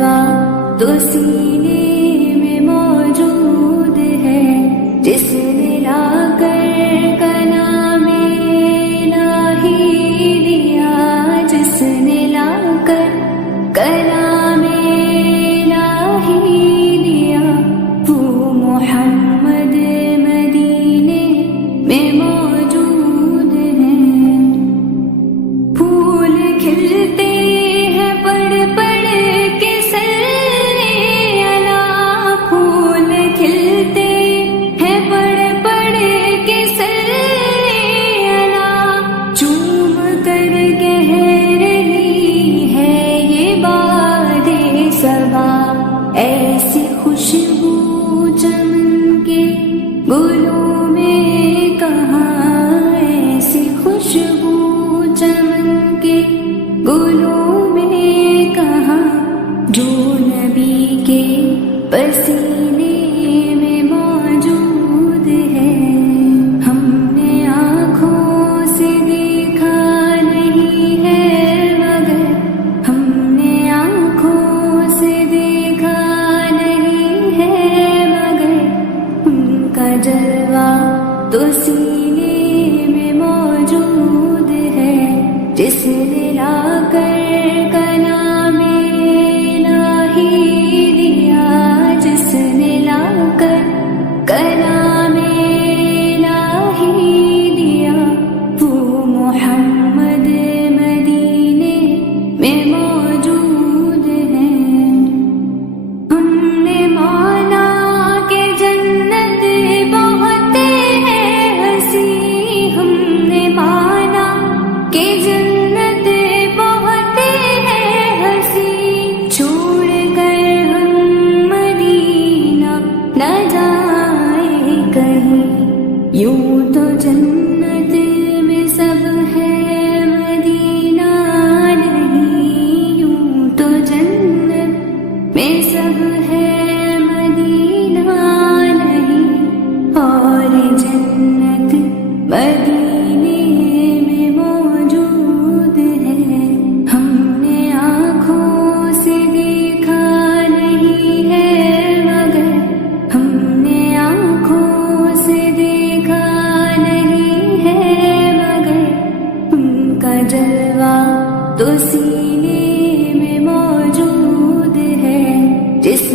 جلوہ تو سینے میں موجود ہے، جس نے لا کر کلام الہی دیا، جس نے لا کر کلام الہی دیا، وہ محمد مدینے میں موجود ہیں۔ پھول کھلتے ہیں پڑھ پڑھ کے صلی علی، پھول کھلتے ہیں پڑھ پڑھ کے صلی علی، چوم کر کہہ رہی ہے یہ باد صبا، ایسی خوشبو چمن کے گلوں میں کہاں، ایسی خوشبو چمن کے گلوں میں کہاں، جو نبی کے پسینے میں موجود ہے۔ ہم نے آنکھوں سے دیکھا نہیں ہے مگر، ہم نے آنکھوں سے دیکھا نہیں ہے مگر، ان کا جلوہ تو سینے میں موجود ہے، جس نے لا کر کلام الہی دیا، جس نے لا کر کلام الہی دیا، وہ محمد مدینے میں موجود ہیں۔ ہم نے مانا کہ جنت بہت ہے ہنسی، ہم نے مانا کہ جنت بہت ہے ہنسی، چھوڑ کر ہم مدینہ نہ جائیں کہیں، یوں تو جنت میں سب ہے مدینہ نہیں، یوں تو جنت میں سب ہے مدینہ نہیں، اور جنت مدینے میں موجود ہے۔ ہم نے آنکھوں سے دیکھا نہیں ہے مگر، ہم نے آنکھوں سے دیکھا نہیں ہے مگر، ان کا جلوہ تو سینے میں موجود ہے، جس